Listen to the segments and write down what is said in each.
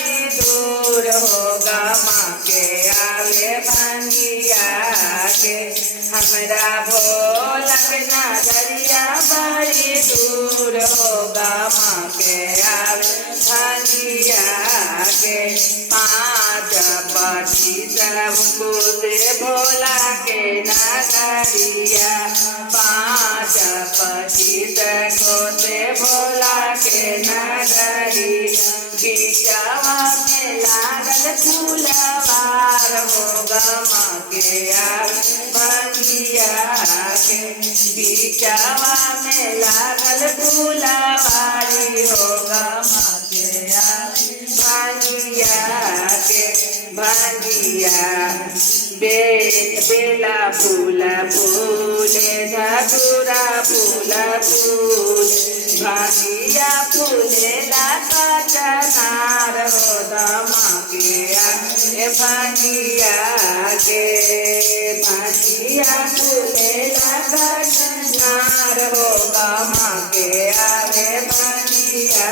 बड़ी दूर होगा माँ के आवे भांगिया के हमरा भोला के नगरिया बड़ी दूर होगा माँ के आवे भांगिया के पाँच पटी सबको से भोला के नगरिया पाँच पटी सबको से भोला के नगरिया बीचवा में लागल फूलवार होगा माँ के भांगिया के बीचवा में लागल फूलवारी होगा माँ के भांगिया बेला फूल फूले धतूरा फूल फूल भांगिया फूलेला कचनार होगा माँ के भांगिया फूलेला कचनार होगा माँ के आवे भांगिया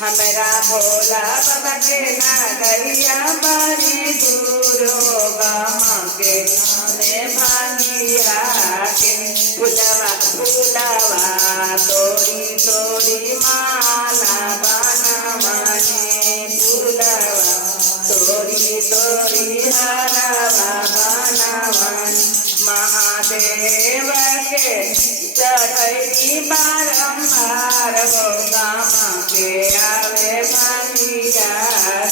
हमरा भोला बाबा के नगरिया बड़ी दूर होगा माँ के भांगिया के फूलवा तोड़ी तोड़ी माला बनवानी फूलवा तोड़ी तोड़ी हरवा बनवानी महादेव के चढ़ी बारंबार होगा माँ के आवे भांगिया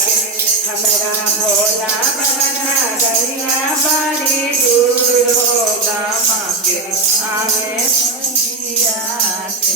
के हमरा भोला बाबा नगरिया बड़ी दूर होगा माँ के आवे भांगिया के।